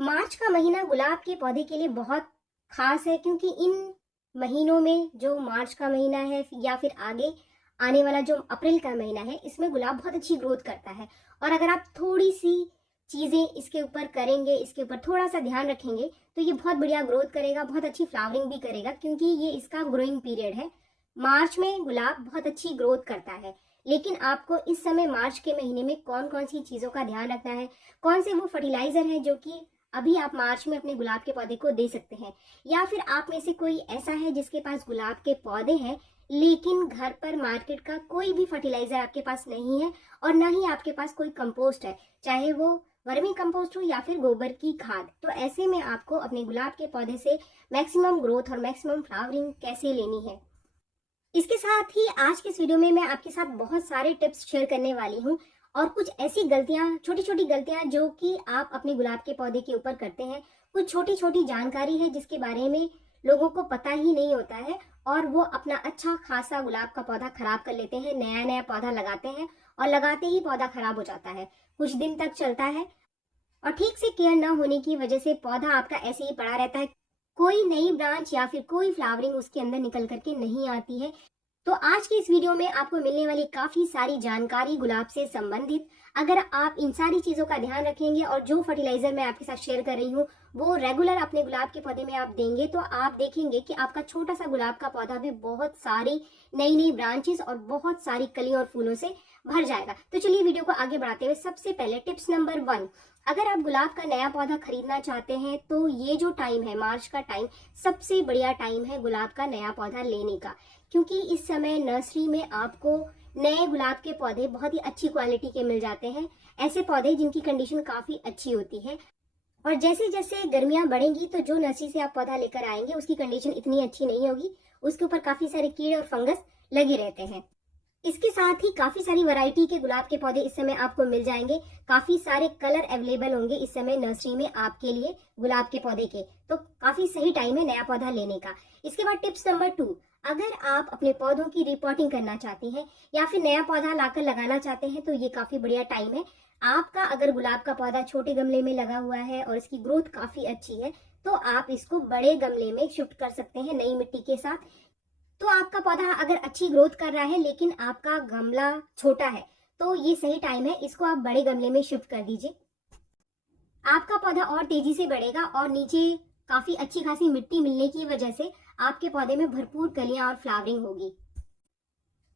मार्च का महीना गुलाब के पौधे के लिए बहुत खास है क्योंकि इन महीनों में जो मार्च का महीना है या फिर आगे आने वाला जो अप्रैल का महीना है, इसमें गुलाब बहुत अच्छी ग्रोथ करता है। और अगर आप थोड़ी सी चीज़ें इसके ऊपर करेंगे, इसके ऊपर थोड़ा सा ध्यान रखेंगे, तो ये बहुत बढ़िया ग्रोथ करेगा, बहुत अच्छी फ्लावरिंग भी करेगा क्योंकि ये इसका ग्रोइंग पीरियड है। मार्च में गुलाब बहुत अच्छी ग्रोथ करता है। लेकिन आपको इस समय मार्च के महीने में कौन कौन सी चीज़ों का ध्यान रखना है, कौन से वो फर्टिलाइजर है जो कि अभी आप मार्च में अपने गुलाब के पौधे को दे सकते हैं, या फिर आप में से कोई ऐसा है जिसके पास गुलाब के पौधे हैं लेकिन घर पर मार्केट का कोई भी फर्टिलाइजर आपके पास नहीं है और ना ही आपके पास कोई कंपोस्ट है, चाहे वो वर्मी कंपोस्ट हो या फिर गोबर की खाद। तो ऐसे में आपको अपने गुलाब के पौधे से मैक्सिमम ग्रोथ और मैक्सिमम फ्लावरिंग कैसे लेनी है, इसके साथ ही आज के इस वीडियो में मैं आपके साथ बहुत सारे टिप्स शेयर करने वाली हूँ। और कुछ ऐसी गलतियां, छोटी छोटी गलतियां जो कि आप अपने गुलाब के पौधे के ऊपर करते हैं, कुछ छोटी छोटी जानकारी है जिसके बारे में लोगों को पता ही नहीं होता है और वो अपना अच्छा खासा गुलाब का पौधा खराब कर लेते हैं। नया नया पौधा लगाते हैं और लगाते ही पौधा खराब हो जाता है, कुछ दिन तक चलता है और ठीक से केयर न होने की वजह से पौधा आपका ऐसे ही पड़ा रहता है, कोई नई ब्रांच या फिर कोई फ्लावरिंग उसके अंदर निकल करके नहीं आती है। तो आज की इस वीडियो में आपको मिलने वाली काफी सारी जानकारी गुलाब से संबंधित, अगर आप इन सारी चीजों का ध्यान रखेंगे और जो फर्टिलाइजर मैं आपके साथ शेयर कर रही हूँ वो रेगुलर अपने गुलाब के पौधे में आप देंगे, तो आप देखेंगे कि आपका छोटा सा गुलाब का पौधा भी बहुत सारी नई नई ब्रांचेस और बहुत सारी कलियों और फूलों से भर जाएगा। तो चलिए वीडियो को आगे बढ़ाते हुए सबसे पहले टिप्स नंबर 1, अगर आप गुलाब का नया पौधा खरीदना चाहते हैं तो ये जो टाइम है, मार्च का टाइम, सबसे बढ़िया टाइम है गुलाब का नया पौधा लेने का, क्योंकि इस समय नर्सरी में आपको नए गुलाब के पौधे बहुत ही अच्छी क्वालिटी के मिल जाते हैं, ऐसे पौधे जिनकी कंडीशन काफी अच्छी होती है। और जैसे जैसे गर्मियां बढ़ेंगी तो जो नर्सरी से आप पौधा लेकर आएंगे उसकी कंडीशन इतनी अच्छी नहीं होगी, उसके ऊपर काफी सारे कीड़े और फंगस लगे रहते हैं। इसके साथ ही काफी सारी वैरायटी के गुलाब के पौधे इस समय आपको मिल जाएंगे, काफी सारे कलर अवेलेबल होंगे इस समय नर्सरी में आपके लिए गुलाब के पौधे के, तो काफी सही टाइम है नया पौधा लेने का। इसके बाद टिप्स नंबर 2, अगर आप अपने पौधों की रिपोर्टिंग करना चाहते हैं या फिर नया पौधा लाकर लगाना चाहते हैं तो ये काफी बढ़िया टाइम है। आपका अगर गुलाब का पौधा छोटे गमले में लगा हुआ है और इसकी ग्रोथ काफी अच्छी है तो आप इसको बड़े गमले में शिफ्ट कर सकते हैं नई मिट्टी के साथ। तो आपका पौधा अगर अच्छी ग्रोथ कर रहा है लेकिन आपका गमला छोटा है तो ये सही टाइम है, इसको आप बड़े गमले में शिफ्ट कर दीजिए। आपका पौधा और तेजी से बढ़ेगा और नीचे काफी अच्छी खासी मिट्टी मिलने की वजह से आपके पौधे में भरपूर कलियां और फ्लावरिंग होगी।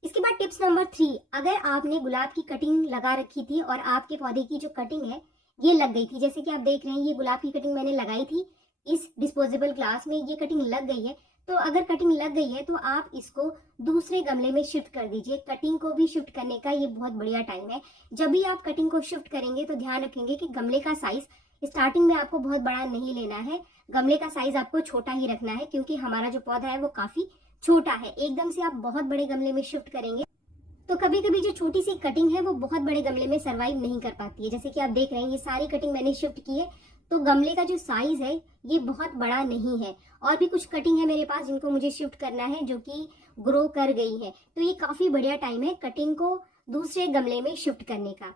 इसके बाद टिप्स नंबर 3, अगर आपने गुलाब की कटिंग लगा रखी थी और आपके पौधे की जो कटिंग है ये लग गई थी, जैसे कि आप देख रहे हैं ये गुलाब की कटिंग मैंने लगाई थी इस डिस्पोजेबल ग्लास में, ये कटिंग लग गई है, तो अगर कटिंग लग गई है तो आप इसको दूसरे गमले में शिफ्ट कर दीजिए। कटिंग को भी शिफ्ट करने का ये बहुत बढ़िया टाइम है। जब भी आप कटिंग को शिफ्ट करेंगे तो ध्यान रखेंगे कि गमले का साइज स्टार्टिंग में आपको बहुत बड़ा नहीं लेना है, गमले का साइज आपको छोटा ही रखना है क्योंकि हमारा जो पौधा है वो काफी छोटा है। एकदम से आप बहुत बड़े गमले में शिफ्ट करेंगे तो कभी कभी जो छोटी सी कटिंग है वो बहुत बड़े गमले में सरवाइव नहीं कर पाती है। जैसे कि आप देख रहे हैं ये सारी कटिंग मैंने शिफ्ट की है तो गमले का जो साइज है ये बहुत बड़ा नहीं है। और भी कुछ कटिंग है मेरे पास जिनको मुझे शिफ्ट करना है जो कि ग्रो कर गई है, तो ये काफी बढ़िया टाइम है कटिंग को दूसरे गमले में शिफ्ट करने का।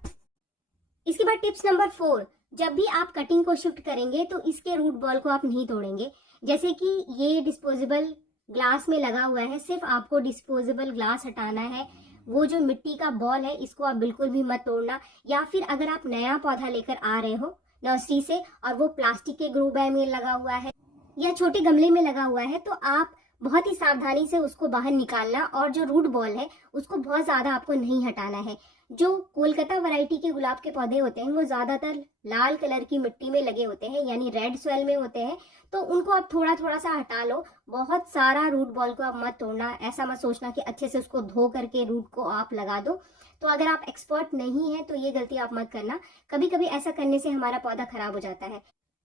इसके बाद टिप्स नंबर 4, जब भी आप कटिंग को शिफ्ट करेंगे तो इसके रूट बॉल को आप नहीं तोड़ेंगे। जैसे कि ये डिस्पोजेबल ग्लास में लगा हुआ है, सिर्फ आपको डिस्पोजेबल ग्लास हटाना है, वो जो मिट्टी का बॉल है इसको आप बिल्कुल भी मत तोड़ना। या फिर अगर आप नया पौधा लेकर आ रहे हो नर्सरी से और वो प्लास्टिक के ग्रो बैग में लगा हुआ है या छोटे गमले में लगा हुआ है तो आप बहुत ही सावधानी से उसको बाहर निकालना, और जो रूट बॉल है उसको बहुत ज्यादा आपको नहीं हटाना है। जो कोलकाता वैरायटी के गुलाब के पौधे होते हैं वो ज्यादातर लाल कलर की मिट्टी में लगे होते हैं, यानी रेड सॉइल में होते हैं, तो उनको आप थोड़ा थोड़ा सा हटा लो, बहुत सारा रूट बॉल को आप मत तोड़ना। ऐसा मत सोचना कि अच्छे से उसको धो करके रूट को आप लगा दो। तो अगर आप एक्सपर्ट नहीं है तो ये गलती आप मत करना, कभी कभी ऐसा करने से हमारा पौधा खराब हो जाता है।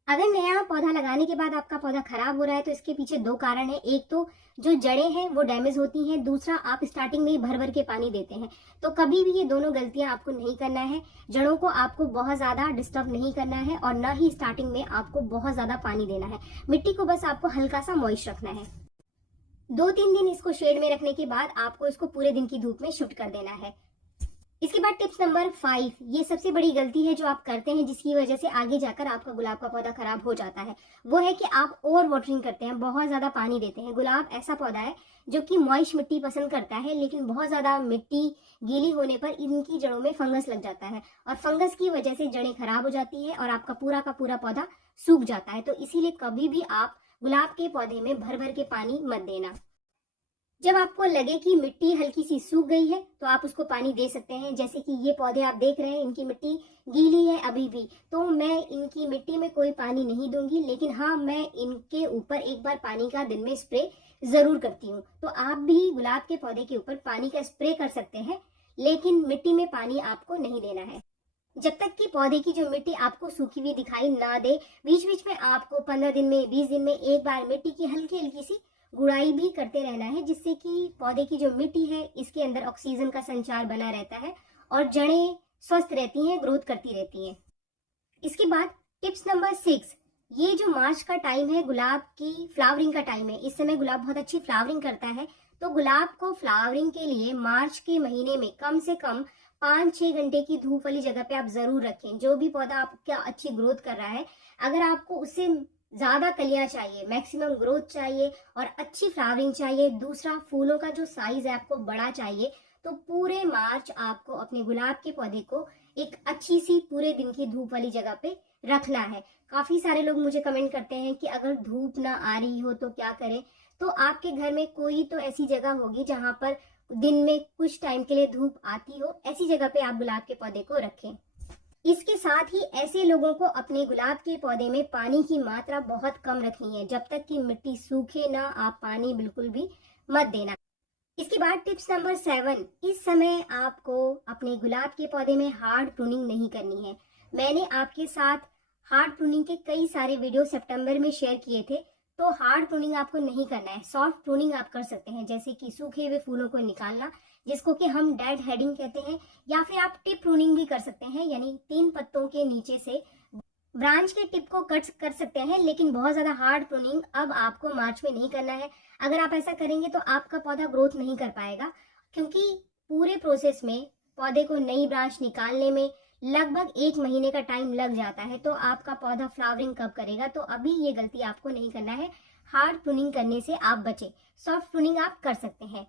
अगर नया पौधा लगाने के बाद आपका पौधा खराब हो रहा है तो इसके पीछे 2 कारण है। एक तो जो जड़ें हैं वो डैमेज होती हैं, दूसरा आप स्टार्टिंग में ही भर भर के पानी देते हैं। तो कभी भी ये दोनों गलतियां आपको नहीं करना है। जड़ों को आपको बहुत ज्यादा डिस्टर्ब नहीं करना है और न ही स्टार्टिंग में आपको बहुत ज्यादा पानी देना है। मिट्टी को बस आपको हल्का सा मॉइस्ट रखना है। 2-3 दिन इसको शेड में रखने के बाद आपको इसको पूरे दिन की धूप में शिफ्ट कर देना है। इसके बाद टिप्स नंबर 5, ये सबसे बड़ी गलती है जो आप करते हैं जिसकी वजह से आगे जाकर आपका गुलाब का पौधा खराब हो जाता है, वो है कि आप ओवर वाटरिंग करते हैं, बहुत ज्यादा पानी देते हैं। गुलाब ऐसा पौधा है जो कि मॉइस्ट मिट्टी पसंद करता है, लेकिन बहुत ज्यादा मिट्टी गीली होने पर इनकी जड़ों में फंगस लग जाता है और फंगस की वजह से जड़ें खराब हो जाती है और आपका पूरा का पूरा पौधा सूख जाता है। तो इसीलिए कभी भी आप गुलाब के पौधे में भर भर के पानी मत देना। जब आपको लगे कि मिट्टी हल्की सी सूख गई है तो आप उसको पानी दे सकते हैं। जैसे कि ये पौधे आप देख रहे हैं, इनकी मिट्टी गीली है अभी भी, तो मैं इनकी मिट्टी में कोई पानी नहीं दूंगी, लेकिन हाँ, मैं इनके ऊपर एक बार पानी का दिन में स्प्रे जरूर करती हूँ। तो आप भी गुलाब के पौधे के ऊपर पानी का स्प्रे कर सकते हैं, लेकिन मिट्टी में पानी आपको नहीं देना है। जब तक कि पौधे की जो मिट्टी आपको सूखी हुई दिखाई ना दे, बीच बीच में आपको 15 दिन में 20 दिन में एक बार मिट्टी की हल्की हल्की सी गुड़ाई भी करते रहना है, जिससे कि पौधे की जो मिट्टी है इसके अंदर ऑक्सीजन का संचार बना रहता है और जड़ें स्वस्थ रहती हैं, ग्रोथ करती रहती हैं। इसके बाद टिप्स नंबर 6, ये जो मार्च का टाइम है गुलाब की फ्लावरिंग का टाइम है, इस समय गुलाब बहुत अच्छी फ्लावरिंग करता है। तो गुलाब को फ्लावरिंग के लिए मार्च के महीने में कम से कम 5-6 घंटे की धूप वाली जगह पे आप जरूर रखें। जो भी पौधा आपका अच्छी ग्रोथ कर रहा है, अगर आपको उससे ज्यादा कलियां चाहिए, मैक्सिमम ग्रोथ चाहिए और अच्छी फ्लावरिंग चाहिए, दूसरा फूलों का जो साइज है आपको बड़ा चाहिए, तो पूरे मार्च आपको अपने गुलाब के पौधे को एक अच्छी सी पूरे दिन की धूप वाली जगह पे रखना है। काफी सारे लोग मुझे कमेंट करते हैं कि अगर धूप ना आ रही हो तो क्या करें। तो आपके घर में कोई तो ऐसी जगह होगी जहां पर दिन में कुछ टाइम के लिए धूप आती हो, ऐसी जगह पे आप गुलाब के पौधे को रखें। इसके साथ ही ऐसे लोगों को अपने गुलाब के पौधे में पानी की मात्रा बहुत कम रखनी है। जब तक कि मिट्टी सूखे ना, आप पानी बिल्कुल भी मत देना। इसके बाद टिप्स नंबर 7, इस समय आपको अपने गुलाब के पौधे में हार्ड प्रूनिंग नहीं करनी है। मैंने आपके साथ हार्ड प्रूनिंग के कई सारे वीडियो सितंबर में शेयर किए थे, तो हार्ड प्रूनिंग आपको नहीं करना है, सॉफ्ट प्रूनिंग आप कर सकते हैं। जैसे कि सूखे हुए फूलों को निकालना, जिसको कि हम डेड हेडिंग कहते हैं, या फिर आप टिप प्रूनिंग भी कर सकते हैं, यानी 3 पत्तों के नीचे से ब्रांच के टिप को कट कर सकते हैं। लेकिन बहुत ज्यादा हार्ड प्रूनिंग अब आपको मार्च में नहीं करना है। अगर आप ऐसा करेंगे तो आपका पौधा ग्रोथ नहीं कर पाएगा, क्योंकि पूरे प्रोसेस में पौधे को नई ब्रांच निकालने में लगभग 1 महीने का टाइम लग जाता है। तो आपका पौधा फ्लावरिंग कब करेगा? तो अभी ये गलती आपको नहीं करना है। हार्ड प्रूनिंग करने से आप बचे, सॉफ्ट प्रूनिंग आप कर सकते हैं।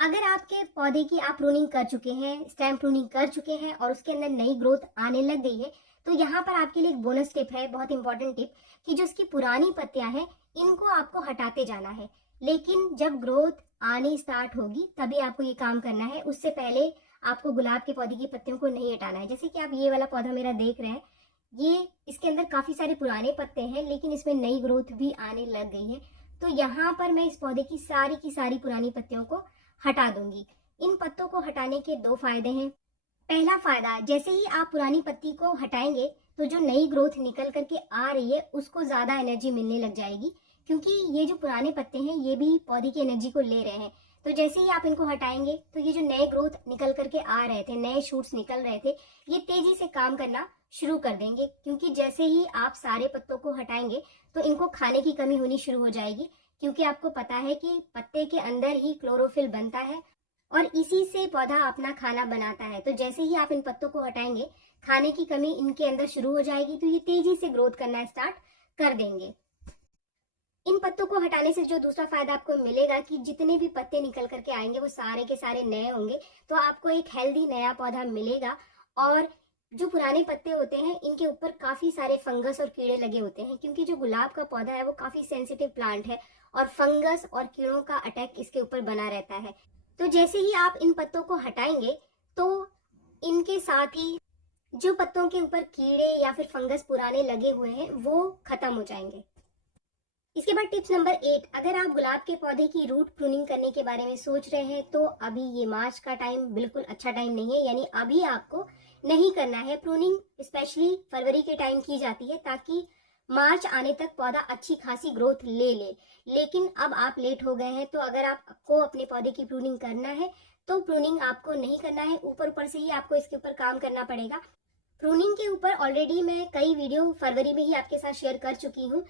अगर आपके पौधे की आप प्रूनिंग कर चुके हैं, स्टेम प्रूनिंग कर चुके हैं और उसके अंदर नई ग्रोथ आने लग गई है, तो यहाँ पर आपके लिए एक बोनस टिप है, बहुत इंपॉर्टेंट टिप, कि जो उसकी पुरानी पत्तियां हैं इनको आपको हटाते जाना है। लेकिन जब ग्रोथ आनी स्टार्ट होगी तभी आपको ये काम करना है, उससे पहले आपको गुलाब के पौधे की पत्तियों को नहीं हटाना है। जैसे कि आप ये वाला पौधा मेरा देख रहे हैं, ये इसके अंदर काफी सारे पुराने पत्ते हैं, लेकिन इसमें नई ग्रोथ भी आने लग गई है। तो यहाँ पर मैं इस पौधे की सारी पुरानी पत्तियों को हटा दूंगी। इन पत्तों को हटाने के 2 फायदे हैं। पहला फायदा, जैसे ही आप पुरानी पत्ती को हटाएंगे तो जो नई ग्रोथ निकल करके आ रही है उसको ज्यादा एनर्जी मिलने लग जाएगी, क्योंकि ये जो पुराने पत्ते हैं ये भी पौधे की एनर्जी को ले रहे हैं। तो जैसे ही आप इनको हटाएंगे तो ये जो नए ग्रोथ निकल करके आ रहे थे, नए शूट्स निकल रहे थे, ये तेजी से काम करना शुरू कर देंगे। क्योंकि जैसे ही आप सारे पत्तों को हटाएंगे तो इनको खाने की कमी होनी शुरू हो जाएगी, क्योंकि आपको पता है कि पत्ते के अंदर ही क्लोरोफिल बनता है और इसी से पौधा अपना खाना बनाता है। तो जैसे ही आप इन पत्तों को हटाएंगे, खाने की कमी इनके अंदर शुरू हो जाएगी, तो ये तेजी से ग्रोथ करना स्टार्ट कर देंगे। इन पत्तों को हटाने से जो दूसरा फायदा आपको मिलेगा कि जितने भी पत्ते निकल करके आएंगे वो सारे के सारे नए होंगे, तो आपको एक हेल्दी नया पौधा मिलेगा। और जो पुराने पत्ते होते हैं इनके ऊपर काफी सारे फंगस और कीड़े लगे होते हैं, क्योंकि जो गुलाब का पौधा है वो काफी सेंसिटिव प्लांट है और फंगस और कीड़ों का अटैक इसके ऊपर बना रहता है। तो जैसे ही आप इन पत्तों को हटाएंगे तो इनके साथ ही जो पत्तों के ऊपर कीड़े या फिर फंगस पुराने लगे हुए हैं वो खत्म हो जाएंगे। इसके बाद टिप्स नंबर 8, अगर आप गुलाब के पौधे की रूट प्रूनिंग करने के बारे में सोच रहे हैं तो अभी ये मार्च का टाइम बिल्कुल अच्छा टाइम नहीं है, यानी अभी आपको नहीं करना है। प्रूनिंग स्पेशली फरवरी के टाइम की जाती है ताकि मार्च आने तक पौधा अच्छी खासी ग्रोथ ले ले। लेकिन अब आप लेट हो गए हैं, तो अगर आपको अपने पौधे की प्रूनिंग करना है तो प्रूनिंग आपको नहीं करना है, ऊपर से ही आपको इसके ऊपर काम करना पड़ेगा। प्रूनिंग के ऊपर ऑलरेडी मैं कई वीडियो फरवरी में ही आपके साथ शेयर कर चुकी हूँ,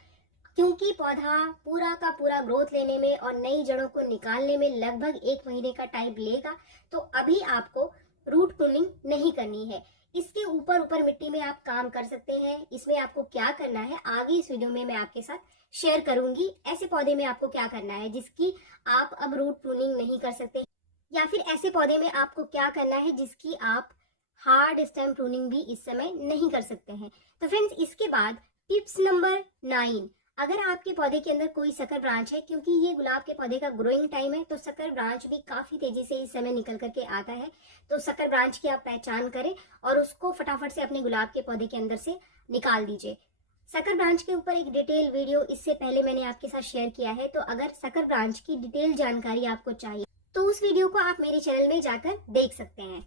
क्योंकि पौधा पूरा का पूरा ग्रोथ लेने में और नई जड़ों को निकालने में लगभग 1 महीने का टाइम लेगा। तो अभी आपको रूट प्रूनिंग नहीं करनी है। इसके ऊपर ऊपर मिट्टी में आप काम कर सकते हैं। इसमें आपको क्या करना है आगे इस वीडियो में मैं आपके साथ शेयर करूंगी। ऐसे पौधे में आपको क्या करना है जिसकी आप अब रूट प्रूनिंग नहीं कर सकते, या फिर ऐसे पौधे में आपको क्या करना है जिसकी आप हार्ड स्टेम प्रूनिंग भी इस समय नहीं कर सकते हैं। तो फ्रेंड्स, इसके बाद टिप्स नंबर 9, अगर आपके पौधे के अंदर कोई सकर ब्रांच है, क्योंकि ये गुलाब के पौधे का ग्रोइंग टाइम है तो सकर ब्रांच भी काफी तेजी से इस समय निकल करके आता है, तो सकर ब्रांच की आप पहचान करें और उसको फटाफट से अपने गुलाब के पौधे के अंदर से निकाल दीजिए। सकर ब्रांच के ऊपर एक डिटेल वीडियो इससे पहले मैंने आपके साथ शेयर किया है, तो अगर सकर ब्रांच की डिटेल जानकारी आपको चाहिए तो उस वीडियो को आप मेरे चैनल में जाकर देख सकते हैं।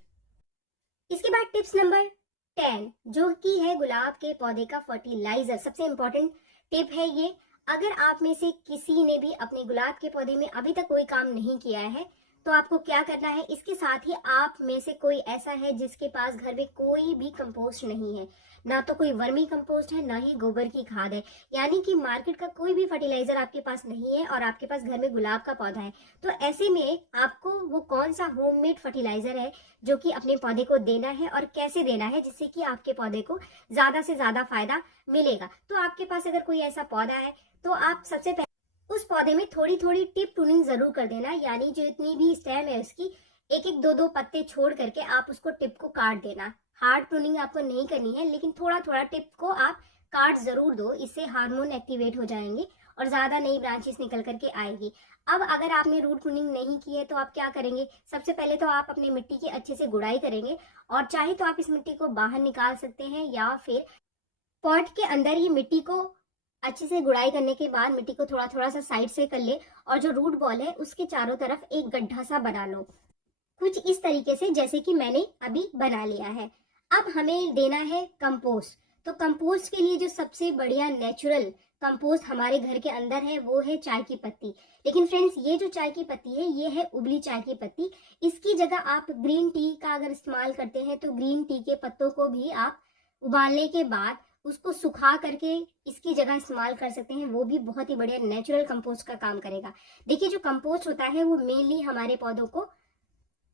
इसके बाद टिप्स नंबर 10, जो कि है गुलाब के पौधे का फर्टिलाइजर। सबसे इंपॉर्टेंट टिप है ये। अगर आप में से किसी ने भी अपने गुलाब के पौधे में अभी तक कोई काम नहीं किया है तो आपको क्या करना है, इसके साथ ही आप में से कोई ऐसा है जिसके पास घर में कोई भी कंपोस्ट नहीं है, ना तो कोई वर्मी कंपोस्ट है ना ही गोबर की खाद है, यानी कि मार्केट का कोई भी फर्टिलाइजर आपके पास नहीं है और आपके पास घर में गुलाब का पौधा है, तो ऐसे में आपको वो कौन सा होममेड फर्टिलाइजर है जो कि अपने पौधे को देना है और कैसे देना है जिससे कि आपके पौधे को ज्यादा से ज्यादा फायदा मिलेगा। तो आपके पास अगर कोई ऐसा पौधा है तो आप सबसे पहले उस पौधे में थोड़ी थोड़ी टिप प्रूनिंग जरूर कर देना, यानी जो इतनी भी स्टेम है उसकी एक एक दो दो पत्ते छोड़ करके आप उसको टिप को काट देना। हार्ड प्रूनिंग आपको नहीं करनी है, लेकिन थोड़ा थोड़ा टिप को आप काट जरूर दो, इससे हार्मोन एक्टिवेट हो जाएंगे और ज्यादा नई ब्रांचेस निकल करके आएगी। अब अगर आपने रूट प्रूनिंग नहीं की है तो आप क्या करेंगे, सबसे पहले तो आप अपनी मिट्टी की अच्छे से गुड़ाई करेंगे और चाहे तो आप इस मिट्टी को बाहर निकाल सकते हैं या फिर पॉट के अंदर ही मिट्टी को अच्छे से गुड़ाई करने के बाद मिट्टी को थोड़ा थोड़ा सा साइड से कर ले और जो रूट बॉल है उसके चारों तरफ एक गड्ढा सा बना लो, कुछ इस तरीके से जैसे कि मैंने अभी बना लिया है। अब हमें देना है कंपोस्ट। तो कंपोस्ट के लिए जो सबसे बढ़िया नेचुरल कंपोस्ट हमारे घर के अंदर है वो है चाय की पत्ती। लेकिन फ्रेंड्स, ये जो चाय की पत्ती है ये है उबली चाय की पत्ती। इसकी जगह आप ग्रीन टी का अगर इस्तेमाल करते हैं तो ग्रीन टी के पत्तों को भी आप उबालने के बाद उसको सुखा करके इसकी जगह इस्तेमाल कर सकते हैं, वो भी बहुत ही बढ़िया नेचुरल कंपोस्ट का काम करेगा। देखिए, जो कंपोस्ट होता है वो मेनली हमारे पौधों को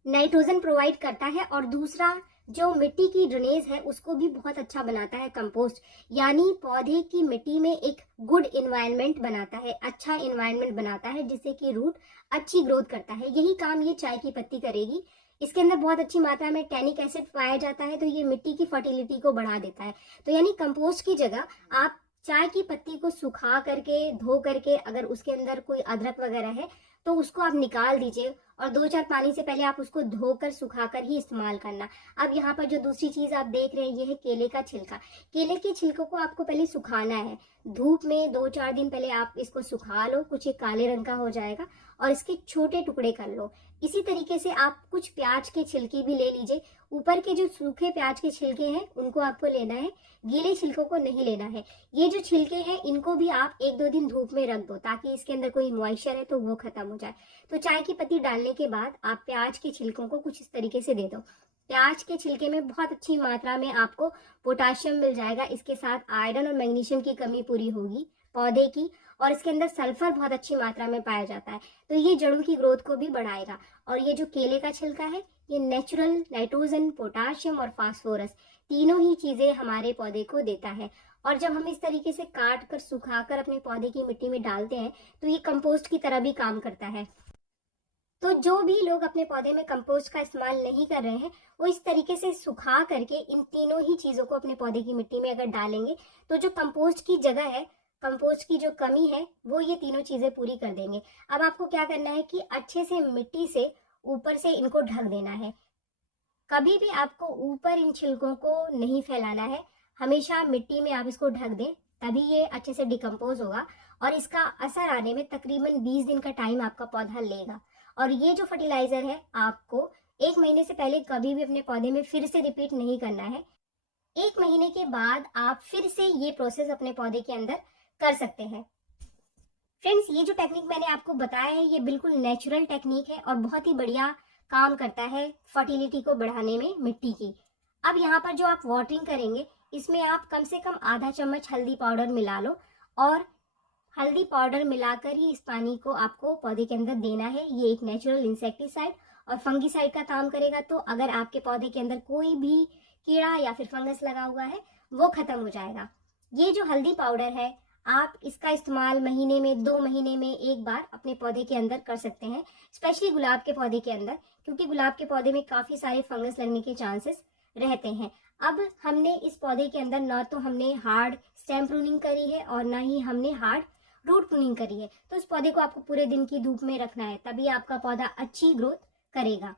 नाइट्रोजन प्रोवाइड करता है और दूसरा जो मिट्टी की ड्रेनेज है उसको भी बहुत अच्छा बनाता है कंपोस्ट, यानी पौधे की मिट्टी में एक गुड इन्वायरमेंट बनाता है, अच्छा इन्वायरमेंट बनाता है जिससे कि रूट अच्छी ग्रोथ करता है। यही काम ये चाय की पत्ती करेगी। इसके अंदर बहुत अच्छी मात्रा में टैनिक एसिड पाया जाता है तो ये मिट्टी की फर्टिलिटी को बढ़ा देता है। तो यानी कंपोस्ट की जगह आप चाय की पत्ती को सुखा करके धो करके अगर उसके अंदर कोई अदरक वगैरह है तो उसको आप निकाल दीजिए और 2-4 पानी से पहले आप उसको धोकर सुखाकर ही इस्तेमाल करना। अब यहाँ पर जो दूसरी चीज आप देख रहे हैं ये है केले का छिलका। केले के छिलकों को आपको पहले सुखाना है धूप में, 2-4 दिन पहले आप इसको सुखा लो, कुछ ये काले रंग का हो जाएगा और इसके छोटे टुकड़े कर लो। इसी तरीके से आप कुछ प्याज के छिलके भी ले लीजिए। ऊपर के जो सूखे प्याज के छिलके हैं उनको आपको लेना है, गीले छिलकों को नहीं लेना है। ये जो छिलके हैं इनको भी आप 1-2 दिन धूप में रख दो ताकि इसके अंदर कोई मॉइस्चर है तो वो खत्म हो जाए। तो चाय की पत्ती डालने के बाद आप प्याज के छिलकों को कुछ इस तरीके से दे दो। प्याज के छिलके में बहुत अच्छी मात्रा में आपको पोटाशियम मिल जाएगा, इसके साथ आयरन और मैग्नीशियम की कमी पूरी होगी पौधे की, और इसके अंदर सल्फर बहुत अच्छी मात्रा में पाया जाता है तो ये जड़ों की ग्रोथ को भी बढ़ाएगा। और ये जो केले का छिलका है ये नेचुरल नाइट्रोजन, पोटाशियम और फास्फोरस तीनों ही चीजें हमारे पौधे को देता है। और जब हम इस तरीके से काट कर सुखाकर अपने पौधे की मिट्टी में डालते हैं तो ये कंपोस्ट की तरह भी काम करता है। तो जो भी लोग अपने पौधे में कंपोस्ट का इस्तेमाल नहीं कर रहे हैं वो इस तरीके से सुखा करके इन तीनों ही चीजों को अपने पौधे की मिट्टी में अगर डालेंगे तो जो कंपोस्ट की जगह है, कंपोस्ट की जो कमी है वो ये तीनों चीजें पूरी कर देंगे। अब आपको क्या करना है कि अच्छे से मिट्टी से ऊपर से इनको ढक देना है। कभी भी आपको ऊपर इन छिलकों को नहीं फैलाना है, हमेशा मिट्टी में आप इसको ढक दें तभी ये अच्छे से डिकम्पोज होगा और इसका असर आने में तकरीबन 20 दिन का टाइम आपका पौधा लेगा। और ये जो फर्टिलाइजर है आपको 1 महीने से पहले कभी भी अपने पौधे में फिर से रिपीट नहीं करना है। 1 महीने के बाद आप फिर से ये प्रोसेस अपने पौधे के अंदर कर सकते हैं। फ्रेंड्स, ये जो टेक्निक मैंने आपको बताया है ये बिल्कुल नेचुरल टेक्निक है और बहुत ही बढ़िया काम करता है फर्टिलिटी को बढ़ाने में मिट्टी की। अब यहाँ पर जो आप वाटरिंग करेंगे इसमें आप कम से कम आधा चम्मच हल्दी पाउडर मिला लो और हल्दी पाउडर मिलाकर ही इस पानी को आपको पौधे के अंदर देना है। ये एक नेचुरल इंसेक्टिसाइड और फंगीसाइड का काम करेगा। तो अगर आपके पौधे के अंदर कोई भी कीड़ा या फिर फंगस लगा हुआ है वो खत्म हो जाएगा। ये जो हल्दी पाउडर है, आप इसका इस्तेमाल महीने में 2 महीने में एक बार अपने पौधे के अंदर कर सकते हैं, स्पेशली गुलाब के पौधे के अंदर, क्योंकि गुलाब के पौधे में काफ़ी सारे फंगस लगने के चांसेस रहते हैं। अब हमने इस पौधे के अंदर ना तो हमने हार्ड स्टेम प्रूनिंग करी है और ना ही हमने हार्ड रूट प्रूनिंग करी है। तो इस पौधे को आपको पूरे दिन की धूप में रखना है, तभी आपका पौधा अच्छी ग्रोथ करेगा।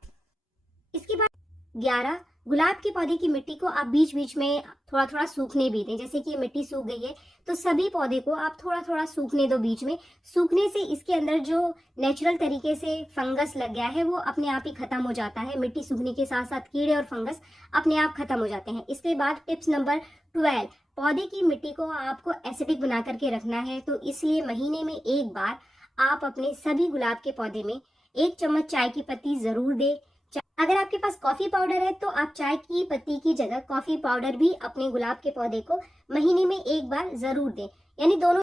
इसके बाद 11, गुलाब के पौधे की मिट्टी को आप बीच बीच में थोड़ा थोड़ा सूखने भी दें। जैसे कि ये मिट्टी सूख गई है तो सभी पौधे को आप थोड़ा थोड़ा सूखने दो बीच में। सूखने से इसके अंदर जो नेचुरल तरीके से फंगस लग गया है वो अपने आप ही खत्म हो जाता है। मिट्टी सूखने के साथ साथ कीड़े और फंगस अपने आप खत्म हो जाते हैं। इसके बाद टिप्स नंबर 12, पौधे की मिट्टी को आपको एसिडिक बना करके रखना है। तो इसलिए महीने में एक बार आप अपने सभी गुलाब के पौधे में 1 चम्मच चाय की पत्ती जरूर दें। अगर आपके पास कॉफी पाउडर है तो आप चाय की पत्ती की जगह कॉफी पाउडर भी अपने गुलाब के पौधे को महीने में एक बार जरूर दें। यानी दोनों